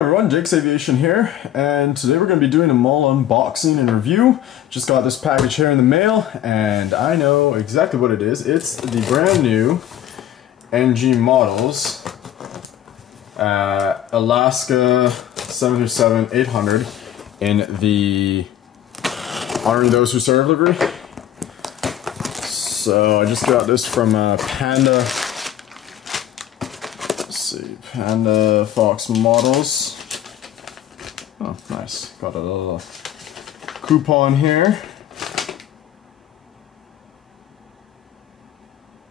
Everyone, Jake's Aviation here, and today we're going to be doing a mall unboxing and review. Just got this package here in the mail, and I know exactly what it is. It's the brand new NG models, Alaska 737-800 in the Honoring Those Who Serve livery. So I just got this from PanadaFox Models. Oh, nice. Got a little coupon here.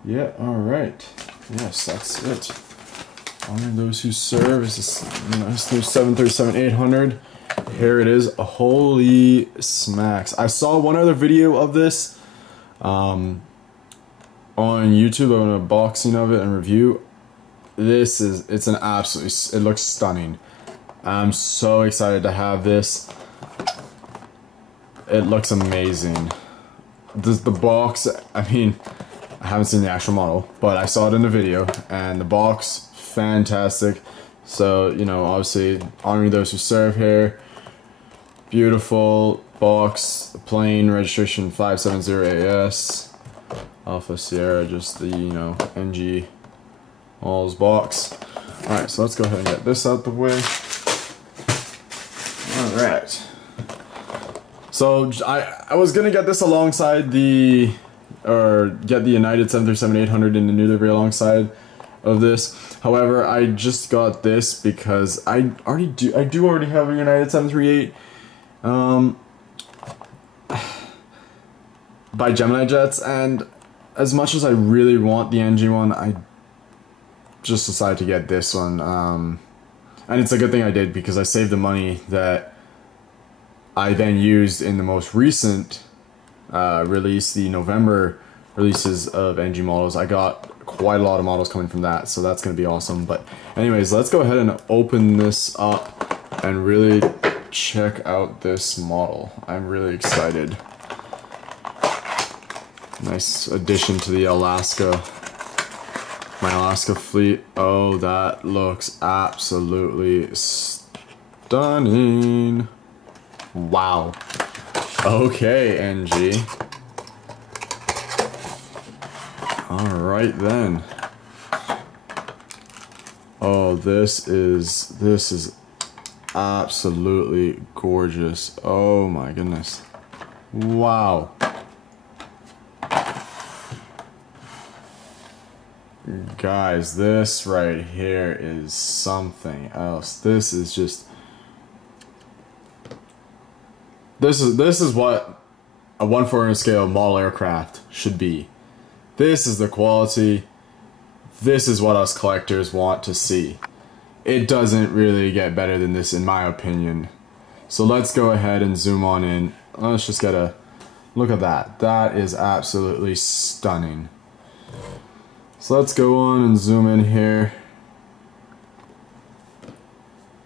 Yeah, alright. Yes, that's it. Honor Those Who Serve. This is nice new 737-800. Here it is. Holy smacks. I saw one other video of this on YouTube of an unboxing of it and review. It's an absolutely, it looks stunning. I'm so excited to have this. It looks amazing. The box, I mean, I haven't seen the actual model, but I saw it in the video, and the box, fantastic. So, you know, obviously, Honoring Those Who Serve here. Beautiful box, the plane, registration 570AS, Alpha Sierra, just the, you know, NG All's box. Alright, so let's go ahead and get this out the way. Alright. So I was gonna get this alongside get the United 737-800 in the new livery alongside of this. However, I just got this because I do already have a United 738 by Gemini Jets, and as much as I really want the NG one, I just decided to get this one, and it's a good thing I did because I saved the money that I then used in the most recent release, the November releases of NG models. I got quite a lot of models coming from that, so that's going to be awesome. But anyways, let's go ahead and open this up and really check out this model. I'm really excited. Nice addition to the my Alaska fleet. Oh, that looks absolutely stunning. Wow. Okay, NG. Alright then. Oh, this is absolutely gorgeous. Oh my goodness. Wow. Guys, this right here is something else. This is just, this is what a 1/4 scale model aircraft should be. This is the quality. This is what us collectors want to see. It doesn't really get better than this in my opinion. So let's go ahead and zoom on in. Let's just get a look at that. That is absolutely stunning. So let's go on and zoom in here.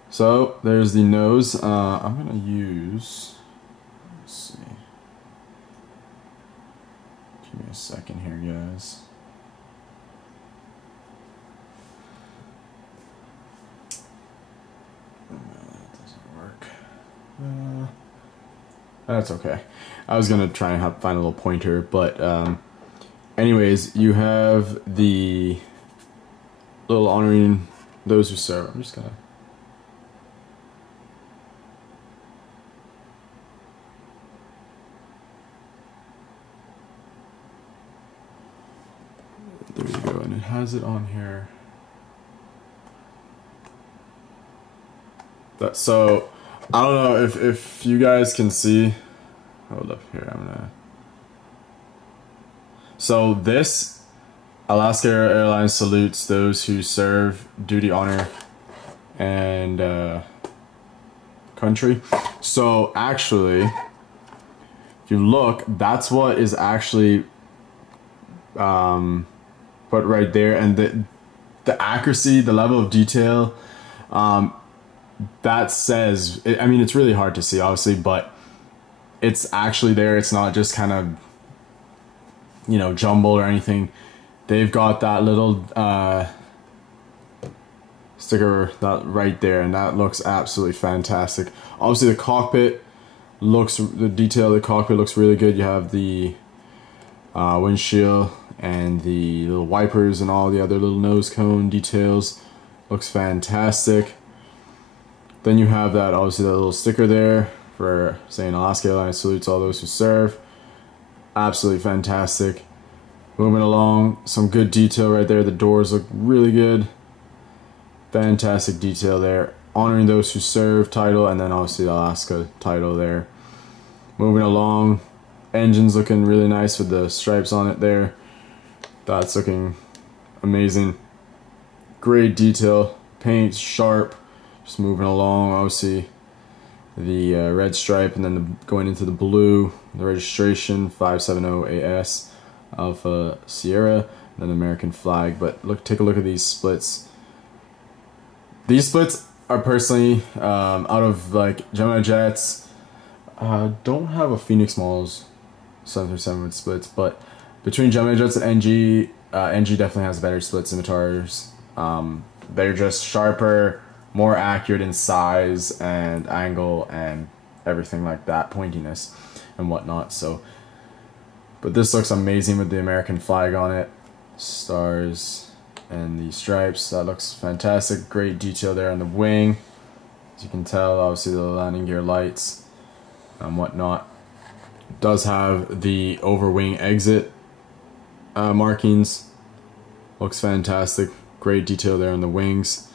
So there's the nose. I'm gonna use, let's see. Give me a second here, guys. No, that doesn't work. That's okay. I was gonna try and find a little pointer, but anyways, you have the little Honoring Those Who Serve. I'm just gonna. There you go, and it has it on here. So, I don't know if you guys can see. Hold up here, I'm gonna. So this, Alaska Airlines salutes those who serve, duty, honor, and country. So actually, if you look, that's what is actually put right there, and the accuracy, the level of detail, that says, I mean, it's really hard to see, obviously, but it's actually there. It's not just kind of, you know, jumble or anything. They've got that little sticker that right there, and that looks absolutely fantastic. Obviously the cockpit looks, the detail of the cockpit looks really good. You have the windshield and the little wipers and all the other little nose cone details. Looks fantastic. Then you have that, obviously, that little sticker there for saying Alaska Airlines salutes all those who serve. Absolutely fantastic. Moving along, some good detail right there. The doors look really good. Fantastic detail there. Honoring those who serve title, and then obviously the Alaska title there. Moving along, engine's looking really nice with the stripes on it there. That's looking amazing. Great detail. Paint sharp. Just moving along, obviously the red stripe, and then going into the blue, the registration 570AS Alpha Sierra, and then the American flag. But look, take a look at these splits. These splits are personally out of like Gemini jets. Don't have a Phoenix models 737 with splits, but between Gemini jets and NG, NG definitely has better split scimitars. They're just sharper, more accurate in size and angle and everything like that, pointiness and whatnot. So, but this looks amazing with the American flag on it, stars and the stripes. That looks fantastic. Great detail there on the wing, as you can tell. Obviously the landing gear lights and whatnot. It does have the overwing exit markings. Looks fantastic. Great detail there on the wings.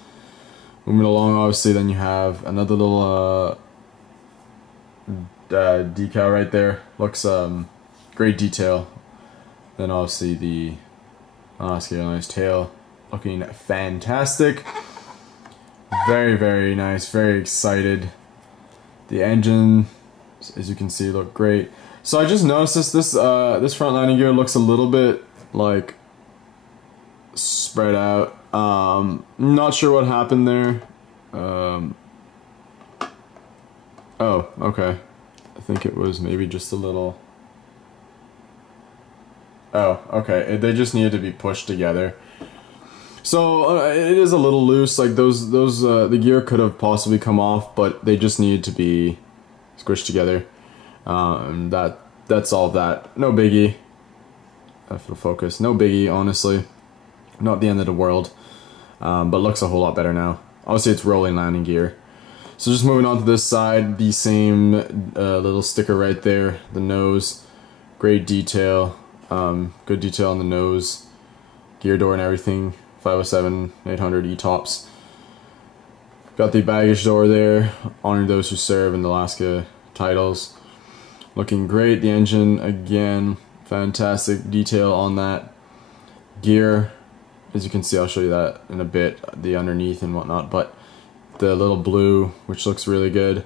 Moving along, obviously, then you have another little decal right there. Looks great detail. Then obviously the Alaska Airlines tail looking fantastic. Very, very nice. Very excited. The engine, as you can see, look great. So I just noticed this front landing gear looks a little bit like spread out. Not sure what happened there. Oh, okay. I think it was maybe just a little. Oh, okay. They just needed to be pushed together. So it is a little loose. Like those the gear could have possibly come off, but they just needed to be squished together. That's all that. No biggie. For the focus, no biggie. Honestly, not the end of the world. But looks a whole lot better now. Obviously it's rolling landing gear. So just moving on to this side, the same little sticker right there, the nose, great detail, good detail on the nose, gear door and everything, 507, 800 E-tops. Got the baggage door there, honoring those who serve in the Alaska titles. Looking great. The engine, again, fantastic detail on that. Gear, as you can see, I'll show you that in a bit, the underneath and whatnot, but the little blue, which looks really good.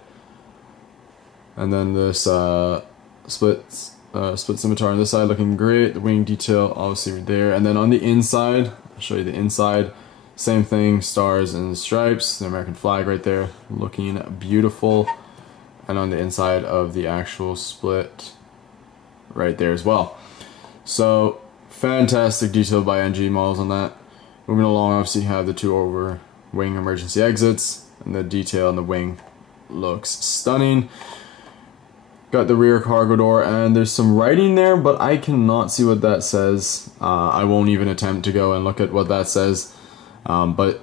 And then this split scimitar on this side looking great. The wing detail obviously there. And then on the inside, I'll show you the inside. Same thing, stars and stripes, the American flag right there, looking beautiful. And on the inside of the actual split right there as well. So fantastic detail by NG models on that. Moving along, obviously you have the two over wing emergency exits, and the detail on the wing looks stunning. Got the rear cargo door, and there's some writing there, but I cannot see what that says. I won't even attempt to go and look at what that says. But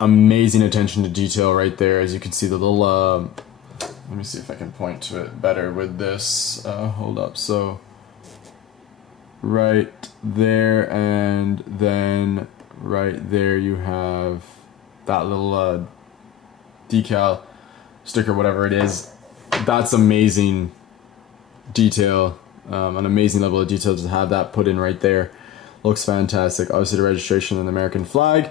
amazing attention to detail right there. As you can see, the little let me see if I can point to it better with this. Hold up. So right there, and then right there you have that little decal, sticker, whatever it is. That's amazing detail, an amazing level of detail to have that put in right there. Looks fantastic. Obviously the registration and the American flag,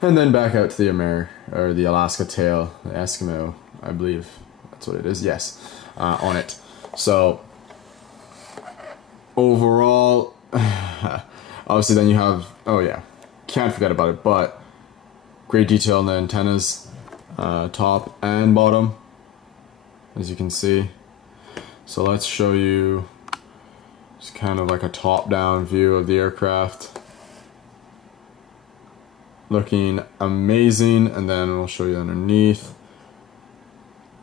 and then back out to the Alaska tail, the Eskimo, I believe that's what it is. Yes, on it. So overall, obviously then you have, oh yeah, can't forget about it, but great detail on the antennas, top and bottom, as you can see. So let's show you just kind of like a top-down view of the aircraft. looking amazing, and then we'll show you underneath.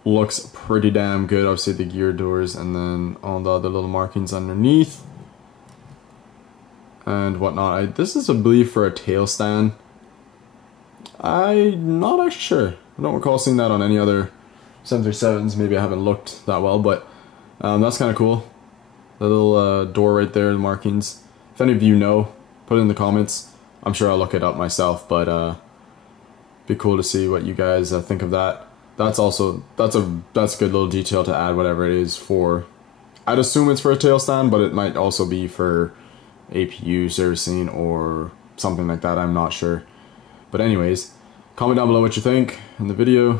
Looks pretty damn good. Obviously the gear doors and then all the other little markings underneath and whatnot. This is, I believe, for a tail stand. I'm not actually sure. I don't recall seeing that on any other 737s. Maybe I haven't looked that well, but that's kind of cool. The little door right there, the markings. If any of you know, put it in the comments. I'm sure I'll look it up myself, but be cool to see what you guys think of that. That's a good little detail to add, whatever it is for. I'd assume it's for a tail stand, but it might also be for APU servicing or something like that. I'm not sure. But anyways, comment down below what you think in the video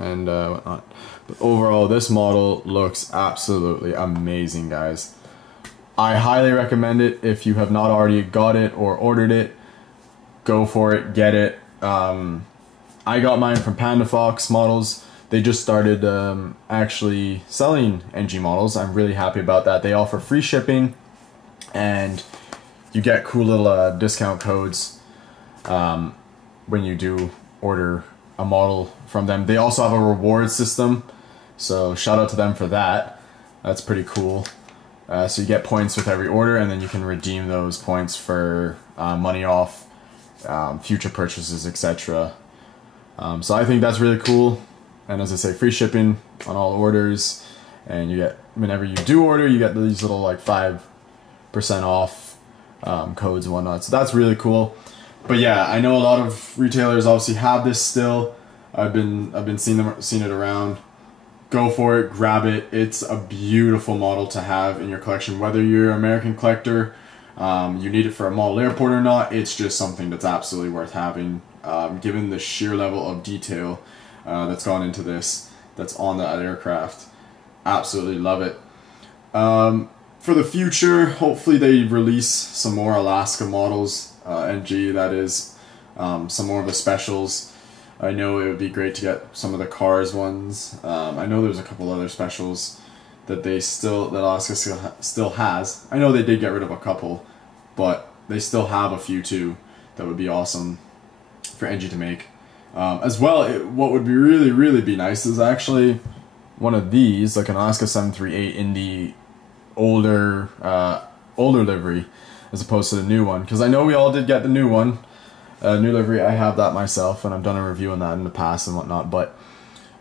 and whatnot. But overall, this model looks absolutely amazing, guys. I highly recommend it. If you have not already got it or ordered it, go for it, get it. I got mine from PanadaFox Models. They just started actually selling NG models. I'm really happy about that. They offer free shipping and you get cool little discount codes when you do order a model from them. They also have a reward system, so shout out to them for that. That's pretty cool. So you get points with every order, and then you can redeem those points for money off future purchases, etc. So I think that's really cool. And as I say, free shipping on all orders, and you get, whenever you do order, you get these little like 5% off codes and whatnot. So that's really cool. But yeah, I know a lot of retailers obviously have this still. I've been seeing it around. Go for it, grab it. It's a beautiful model to have in your collection. Whether you're an American collector, you need it for a model airport or not, it's just something that's absolutely worth having. Given the sheer level of detail that's gone into this, that's on that aircraft. Absolutely love it. For the future, hopefully they release some more Alaska models, NG that is, some more of the specials. I know it would be great to get some of the cars ones. I know there's a couple other specials that Alaska still has. I know they did get rid of a couple, but they still have a few too that would be awesome for NG to make. As well, what would be really be nice is actually one of these, like an Alaska 738 in the older livery as opposed to the new one, because I know we all did get the new one, new livery. I have that myself, and I've done a review on that in the past and whatnot. But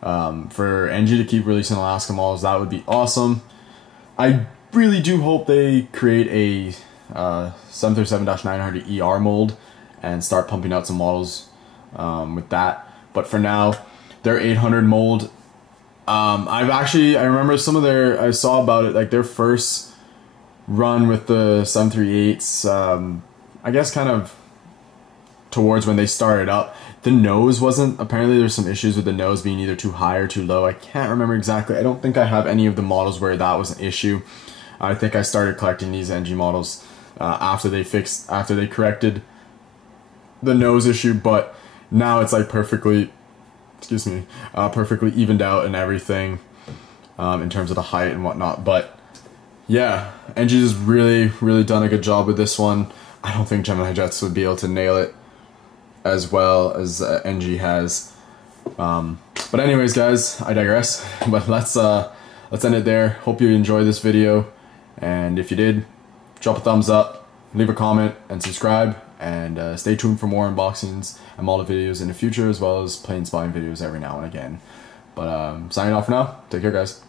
for NG to keep releasing Alaska models, that would be awesome. I really do hope they create a 737-900 ER mold and start pumping out some models with that. But for now, their 800 mold, I remember some of I saw about it, like their first run with the 738s, I guess kind of towards when they started up. The nose wasn't, apparently there's some issues with the nose being either too high or too low. I can't remember exactly. I don't think I have any of the models where that was an issue. I think I started collecting these NG models after they corrected the nose issue, but now it's like perfectly evened out and everything in terms of the height and whatnot. But yeah, NG's really done a good job with this one. I don't think Gemini Jets would be able to nail it as well as NG has. But anyways, guys, I digress. But let's end it there. Hope you enjoyed this video, and if you did, drop a thumbs up, leave a comment, and subscribe. And stay tuned for more unboxings and model videos in the future, as well as plane spotting videos every now and again. But signing off for now. Take care, guys.